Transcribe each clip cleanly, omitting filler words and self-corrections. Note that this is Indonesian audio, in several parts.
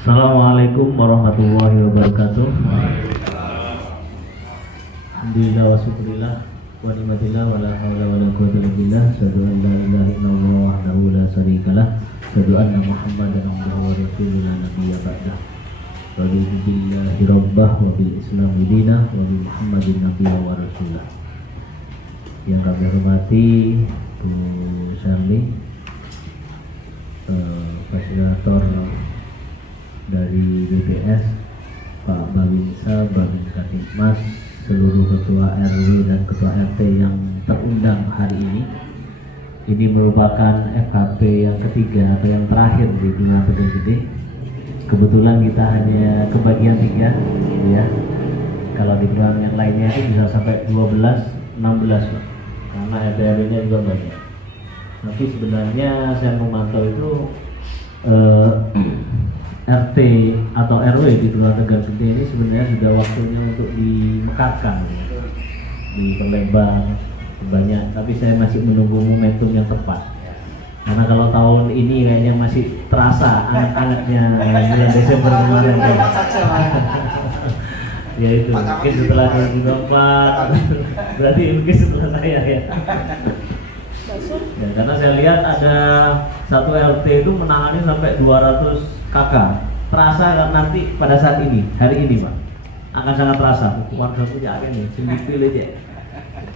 Assalamualaikum warahmatullahi wabarakatuh. Alhamdulillah wa syukurillah wa ni'matillah wa la haula wa la quwwata illa billah. Asyhadu an la ilaha illallah wahdahu la syarikalah. Asyhadu anna Muhammadan abduhu wa rasuluhu la nabiyya ba'dah. Raditu billahi rabbah wa bil islam dinah wa bi Muhammadin nabiyya wa rasulah. Yang kami hormati Bu Syarli, fasilitator dari BPS, Pak Babinsa, Babinsa Tikmas, seluruh ketua RW dan ketua RT yang terundang hari ini. Ini merupakan FKP yang ketiga atau yang terakhir di Kelurahan Tegalgede. Kebetulan kita hanya kebagian 3 ya. Kalau di kelurahan yang lainnya itu bisa sampai 12, 16 Pak. Karena RT-nya juga banyak. Tapi sebenarnya saya memantau itu RT atau RW di Kelurahan Tegalgede ini sebenarnya sudah waktunya untuk dimekarkan, diperlebar banyak. Tapi saya masih menunggu momentum yang tepat. Karena kalau tahun ini kayaknya masih terasa anget-angetnya bulan Desember kemarin kan. Ya itu mungkin setelah 2024 berarti mungkin setelah saya ya. Ya, karena saya lihat ada satu RT itu menangani sampai 200 KK. Terasa nanti pada saat ini, hari ini Pak, akan sangat terasa. Warga punya ini, sendiri aja,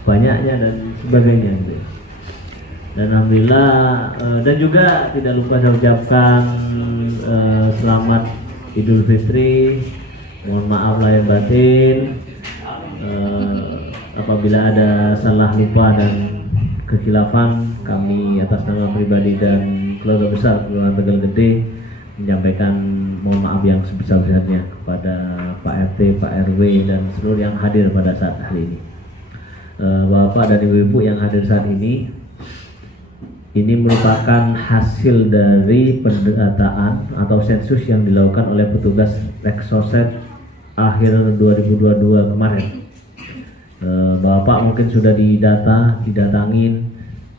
banyaknya dan sebagainya gitu. Dan alhamdulillah dan juga tidak lupa saya ucapkan selamat Idul Fitri. Mohon maaf lahir batin apabila ada salah lupa dan kekhilafan. Kami atas nama pribadi dan keluarga besar Kelurahan Tegalgede menyampaikan mohon maaf yang sebesar-besarnya kepada Pak RT, Pak RW dan seluruh yang hadir pada saat hari ini. Bapak dan Ibu yang hadir saat ini merupakan hasil dari pendataan atau sensus yang dilakukan oleh petugas Leksoset akhir 2022 kemarin. Bapak mungkin sudah didatangin.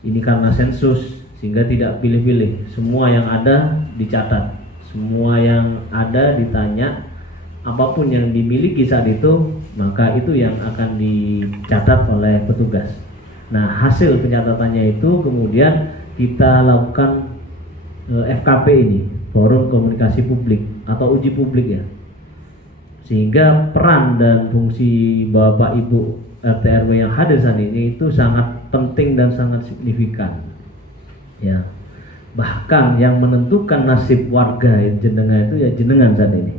Ini karena sensus sehingga tidak pilih-pilih. Semua yang ada dicatat, semua yang ada ditanya, apapun yang dimiliki saat itu maka itu yang akan dicatat oleh petugas. Nah, hasil pencatatannya itu kemudian kita lakukan FKP ini, forum komunikasi publik atau uji publik ya. Sehingga peran dan fungsi Bapak Ibu RT RW yang hadir saat ini itu sangat penting dan sangat signifikan. Ya. Bahkan yang menentukan nasib warga jenengan itu ya jenengan saat ini.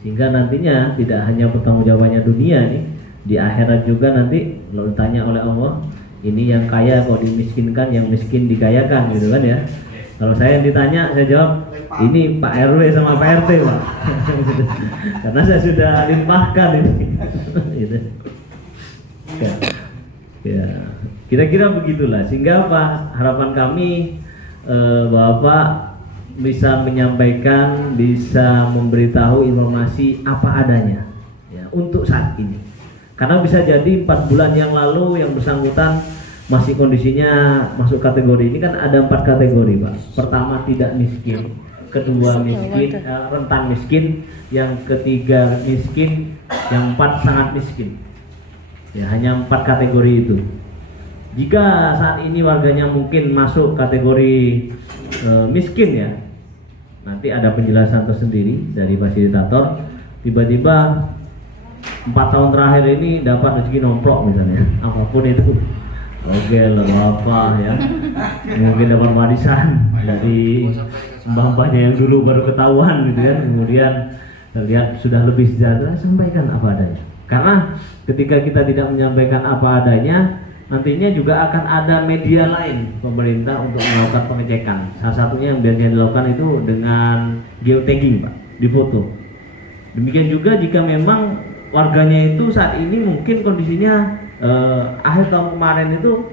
Sehingga nantinya tidak hanya pertanggungjawabannya dunia nih, di akhirat juga nanti kalau ditanya oleh Allah, ini yang kaya kok dimiskinkan, yang miskin dikayakan gitu kan ya. Kalau saya ditanya, saya jawab ini Pak RW sama Pak RT Pak. Karena saya sudah limpahkan ini. Gitu. Ya, kira-kira begitulah. Sehingga apa? Harapan kami Bapak bisa menyampaikan, bisa memberitahu informasi apa adanya ya, untuk saat ini. Karena bisa jadi 4 bulan yang lalu yang bersangkutan masih kondisinya masuk kategori ini kan ada 4 kategori Pak. Pertama tidak miskin, kedua miskin, rentan miskin, yang ketiga miskin, yang 4 sangat miskin. Ya, hanya 4 kategori itu. Jika saat ini warganya mungkin masuk kategori miskin ya, nanti ada penjelasan tersendiri dari fasilitator. Tiba-tiba 4 tahun terakhir ini dapat rezeki nomplok misalnya, apapun itu, oke lah apa ya, mungkin dapat warisan dari mbah-mbahnya yang dulu baru ketahuan gitu ya, kemudian terlihat sudah lebih sejahtera. Sampaikan apa adanya. Karena ketika kita tidak menyampaikan apa adanya, nantinya juga akan ada media lain pemerintah untuk melakukan pengecekan. Salah satunya yang biasanya dilakukan itu dengan geotagging Pak, di foto. Demikian juga jika memang warganya itu saat ini mungkin kondisinya akhir tahun kemarin itu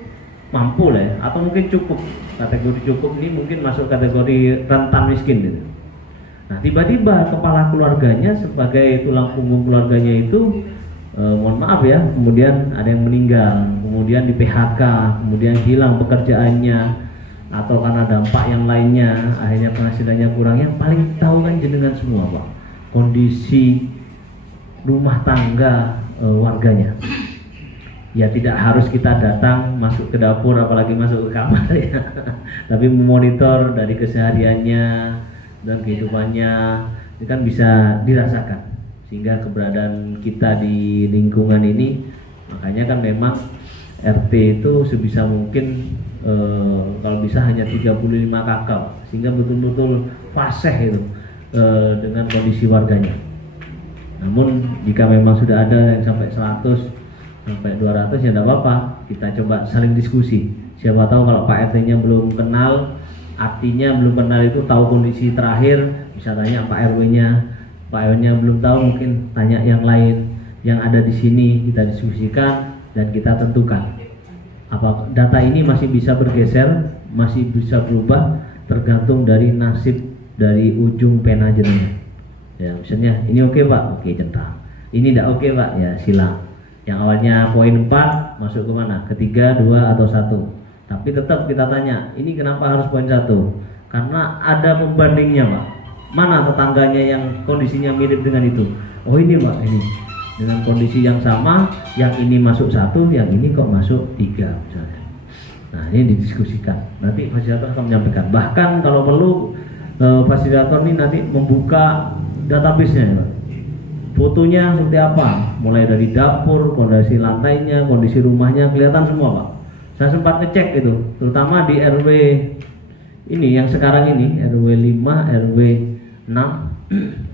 mampu lah ya, atau mungkin cukup, kategori cukup ini mungkin masuk kategori rentan miskin gitu. Nah, tiba-tiba kepala keluarganya sebagai tulang punggung keluarganya itu mohon maaf ya, kemudian ada yang meninggal, kemudian di PHK, kemudian hilang pekerjaannya, atau karena dampak yang lainnya akhirnya penghasilannya kurang, yang paling tahu kan jenengan semua Pak, kondisi rumah tangga warganya. Ya tidak harus kita datang masuk ke dapur apalagi masuk ke kamar ya, tapi memonitor dari kesehariannya dan kehidupannya itu kan bisa dirasakan, sehingga keberadaan kita di lingkungan ini, makanya kan memang RT itu sebisa mungkin kalau bisa hanya 35 kakak, sehingga betul-betul fasih itu dengan kondisi warganya. Namun jika memang sudah ada yang sampai 100 sampai 200 ya tidak apa-apa, kita coba saling diskusi. Siapa tahu kalau Pak RT-nya belum kenal, artinya belum kenal itu tahu kondisi terakhir, bisa tanya Pak RW-nya. Pak RW-nya belum tahu, mungkin tanya yang lain yang ada di sini, kita diskusikan dan kita tentukan. Apa data ini masih bisa bergeser, masih bisa berubah tergantung dari nasib dari ujung pena jenengan. Ya, misalnya ini oke Pak, oke centang. Ini tidak oke Pak, ya silang. Yang awalnya poin 4 masuk ke mana? Ke 3, 2 atau 1. Tapi tetap kita tanya, ini kenapa harus poin 1? Karena ada pembandingnya Pak. Mana tetangganya yang kondisinya mirip dengan itu? Oh ini Pak, ini dengan kondisi yang sama, yang ini masuk 1, yang ini kok masuk 3 misalnya. Nah ini didiskusikan. Nanti fasilitator akan menyampaikan. Bahkan kalau perlu fasilitator ini nanti membuka database-nya ya Pak. Fotonya seperti apa, mulai dari dapur, kondisi lantainya, kondisi rumahnya kelihatan semua Pak. Saya sempat ngecek itu, terutama di RW ini yang sekarang ini, RW 5, RW 6,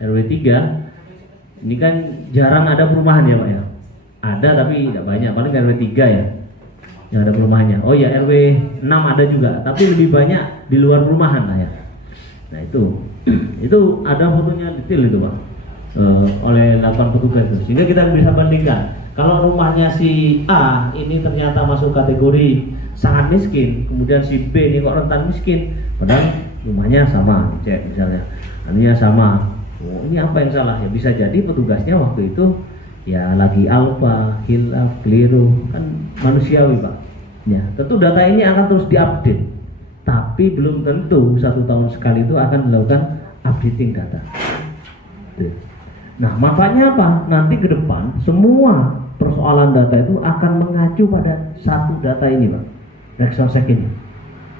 RW 3. Ini kan jarang ada perumahan ya Pak ya. Ada tapi tidak banyak, paling RW 3 ya yang ada perumahannya. Oh ya RW 6 ada juga, tapi lebih banyak di luar perumahan lah ya. Nah itu ada fotonya detail itu Pak. Oleh 8 petugas itu, sehingga kita bisa bandingkan. Kalau rumahnya si A ini ternyata masuk kategori sangat miskin, kemudian si B ini kok rentan miskin, padahal rumahnya sama, cek misalnya, anunya sama. Oh, ini apa yang salah? Ya bisa jadi petugasnya waktu itu ya lagi alfa, hilaf, keliru, kan manusiawi Pak. Ya, tentu data ini akan terus diupdate, tapi belum tentu 1 tahun sekali itu akan melakukan updating data. Nah, manfaatnya apa? Nanti ke depan semua persoalan data itu akan mengacu pada satu data ini, Pak. Rexosek ini.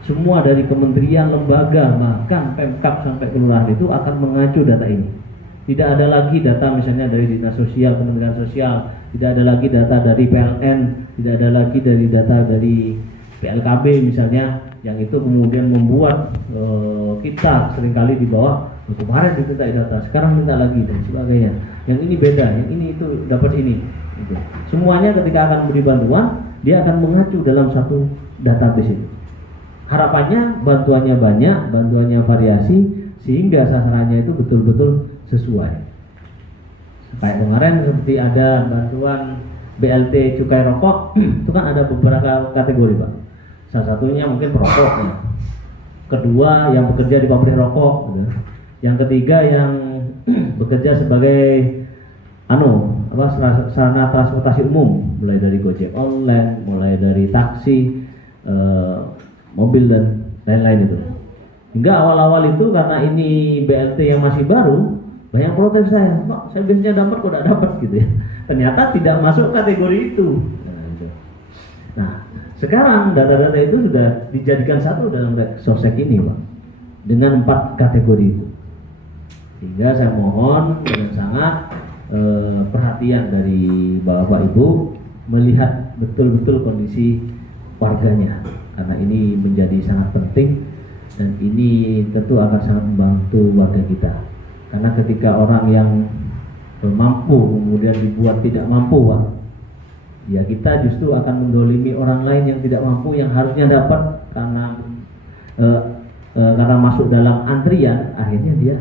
Semua dari kementerian, lembaga, bahkan Pemkab sampai kelurahan itu akan mengacu data ini. Tidak ada lagi data misalnya dari Dinas Sosial, Kementerian Sosial, tidak ada lagi data dari PLN, tidak ada lagi dari data dari PLKB misalnya, yang itu kemudian membuat kita seringkali di bawah, kemarin diminta data, sekarang minta lagi dan sebagainya. Yang ini beda, yang ini itu dapat ini. Gitu. Semuanya ketika akan beri bantuan, dia akan mengacu dalam satu database itu. Harapannya bantuannya banyak, bantuannya variasi, sehingga sasarannya itu betul-betul sesuai. Kayak kemarin seperti ada bantuan BLT cukai rokok, itu kan ada beberapa kategori Pak. Salah satunya mungkin perokok, ya. Kedua yang bekerja di pabrik rokok, gitu. Yang ketiga yang bekerja sebagai sarana transportasi umum, mulai dari Gojek online, mulai dari taksi, mobil dan lain-lain itu. Hingga awal-awal itu karena ini BLT yang masih baru, banyak protes saya, Pak, saya biasanya dapat kok tidak dapat gitu ya. Ternyata tidak masuk kategori itu. Nah, sekarang data-data itu sudah dijadikan satu dalam Rexosek ini, Pak, dengan 4 kategori itu. Sehingga saya mohon dengan sangat perhatian dari Bapak Ibu melihat betul-betul kondisi warganya, karena ini menjadi sangat penting dan ini tentu akan sangat membantu warga kita. Karena ketika orang yang mampu kemudian dibuat tidak mampu, Pak, ya kita justru akan mendolimi orang lain yang tidak mampu, yang harusnya dapat karena masuk dalam antrian, akhirnya dia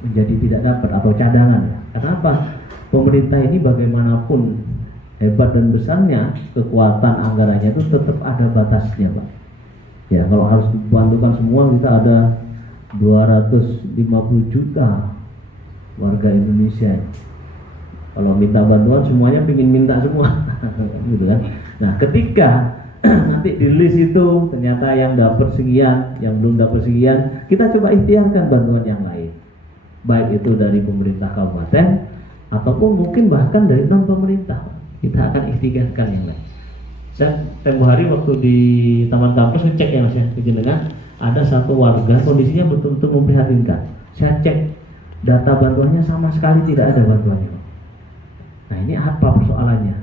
menjadi tidak dapat atau cadangan. Kenapa? Pemerintah ini bagaimanapun hebat dan besarnya, kekuatan anggarannya itu tetap ada batasnya, Pak. Ya, kalau harus dibantukan semua, kita ada 250 juta warga Indonesia. Kalau minta bantuan semuanya ingin minta semua, gitu kan. Nah, ketika nanti di list itu ternyata yang dapat sekian, yang belum dapat sekian, kita coba ikhtiarkan bantuan yang lain, baik itu dari pemerintah kabupaten ataupun mungkin bahkan dari non pemerintah. Kita akan ikhtiarkan yang lain. Saya tempo hari waktu di Taman Kampus ngecek ya Mas ya, kejenengan ada satu warga kondisinya betul-betul memprihatinkan. Saya cek data bantuannya sama sekali tidak ada bantuannya. Nah ini apa persoalannya?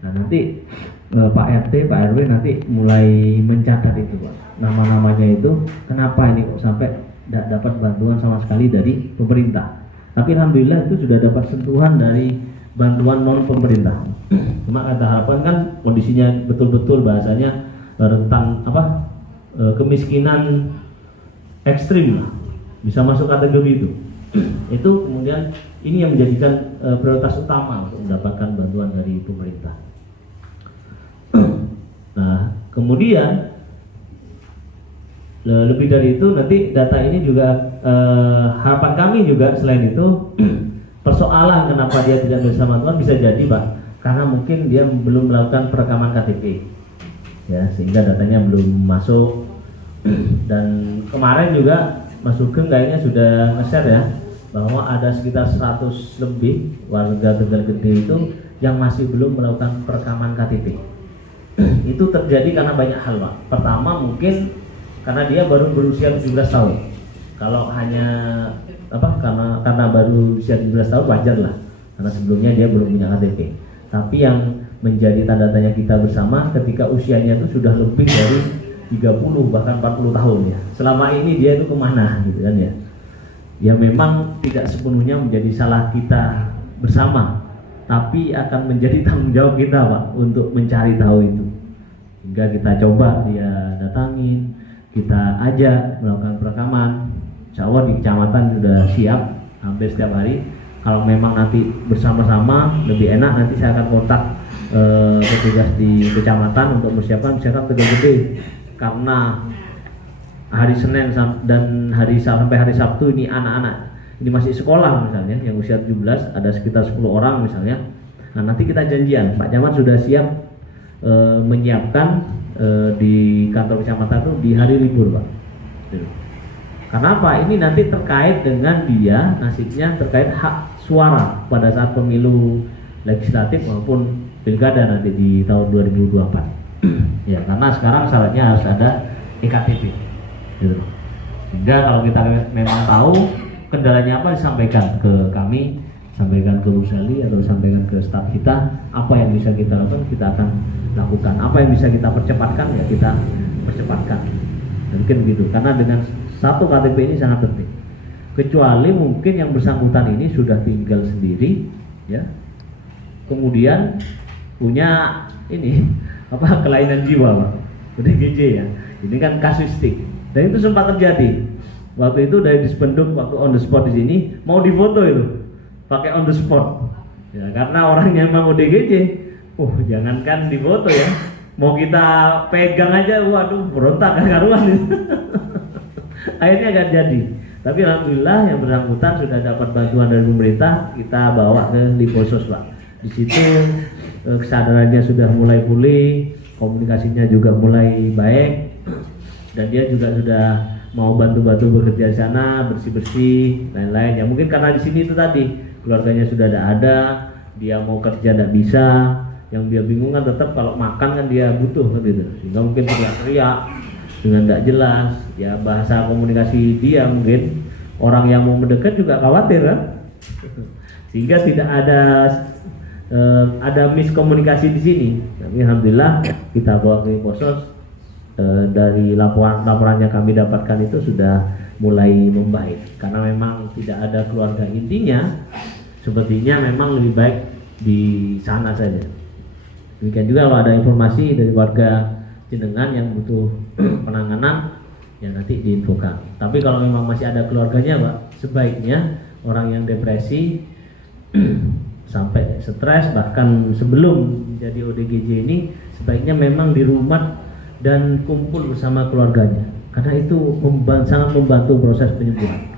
Nah nanti Pak RT, Pak RW nanti mulai mencatat itu Pak, nama-namanya itu kenapa ini kok sampai tidak dapat bantuan sama sekali dari pemerintah. Tapi alhamdulillah itu sudah dapat sentuhan dari bantuan non pemerintah. Cuma kata harapan kan kondisinya betul-betul bahasanya rentan kemiskinan ekstrim lah, bisa masuk kategori itu. Itu kemudian ini yang menjadikan prioritas utama untuk mendapatkan bantuan dari pemerintah. Nah, kemudian lebih dari itu nanti data ini juga harapan kami juga selain itu persoalan kenapa dia tidak bisa bantuan bisa jadi Pak, karena mungkin dia belum melakukan perekaman KTP ya, sehingga datanya belum masuk. Dan kemarin juga Mas Sugeng kayaknya sudah nge-share ya bahwa ada sekitar 100 lebih warga Tegal Gede itu yang masih belum melakukan perekaman KTP. Itu terjadi karena banyak hal Pak. Pertama mungkin karena dia baru berusia 17 tahun. Kalau hanya karena baru usia 17 tahun wajar lah, karena sebelumnya dia belum punya KTP. Tapi yang menjadi tanda tanya kita bersama ketika usianya itu sudah lebih dari 30 bahkan 40 tahun ya. Selama ini dia itu kemana gitu kan ya. Ya memang tidak sepenuhnya menjadi salah kita bersama, tapi akan menjadi tanggung jawab kita Pak untuk mencari tahu itu. Hingga kita coba dia datangin, kita ajak melakukan perekaman. Insya Allah di kecamatan sudah siap hampir setiap hari. Kalau memang nanti bersama-sama lebih enak, nanti saya akan kontak petugas di kecamatan untuk mempersiapkan misalkan Tegal Gede, karena hari Senin dan sampai hari Sabtu ini anak-anak ini masih sekolah misalnya yang usia 17 ada sekitar 10 orang misalnya. Nah nanti kita janjian, Pak Camat sudah siap menyiapkan di kantor kecamatan itu di hari libur Pak. Karena apa? Ini nanti terkait dengan dia nasibnya terkait hak suara pada saat pemilu legislatif maupun pilkada nanti di tahun 2024. Ya karena sekarang syaratnya harus ada EKTP. Gitu. Sehingga kalau kita memang tahu kendalanya apa disampaikan ke kami, sampaikan ke Ruseli atau sampaikan ke staf kita, apa yang bisa kita lakukan kita akan lakukan, apa yang bisa kita percepatkan ya kita percepatkan. Mungkin begitu, karena dengan satu KTP ini sangat penting. Kecuali mungkin yang bersangkutan ini sudah tinggal sendiri, ya, kemudian punya ini kelainan jiwa, Pak, ODGJ ya. Ini kan kasuistik. Dan itu sempat terjadi. Waktu itu dari Dispenduk waktu on the spot di sini mau difoto itu pakai on the spot. Ya, karena orangnya memang ODGJ. Jangankan difoto ya. Mau kita pegang aja, waduh, berontak kan karuan. Akhirnya gak jadi. Tapi alhamdulillah yang bersangkutan sudah dapat bantuan dari pemerintah, kita bawa ke Liposos, Pak. Di situ kesadarannya sudah mulai pulih, komunikasinya juga mulai baik. Dan dia juga sudah mau bantu-bantu bekerja di sana, bersih-bersih, lain-lain. Ya mungkin karena di sini itu tadi keluarganya sudah ada, dia mau kerja tidak bisa. Yang dia bingung kan tetap kalau makan kan dia butuh gitu. Sehingga mungkin teriak-teriak dengan tidak jelas. Ya bahasa komunikasi dia mungkin orang yang mau mendekat juga khawatir kan. Sehingga tidak ada miskomunikasi di sini. Tapi alhamdulillah kita bawa ke Liposos. Dari laporannya kami dapatkan itu sudah mulai membaik karena memang tidak ada keluarga intinya, sepertinya memang lebih baik di sana saja. Demikian juga kalau ada informasi dari warga jenengan yang butuh penanganan ya nanti diinfokan. Tapi kalau memang masih ada keluarganya Pak, sebaiknya orang yang depresi sampai stres bahkan sebelum menjadi ODGJ ini sebaiknya memang di rumah dan kumpul bersama keluarganya, karena itu sangat membantu proses penyembuhan.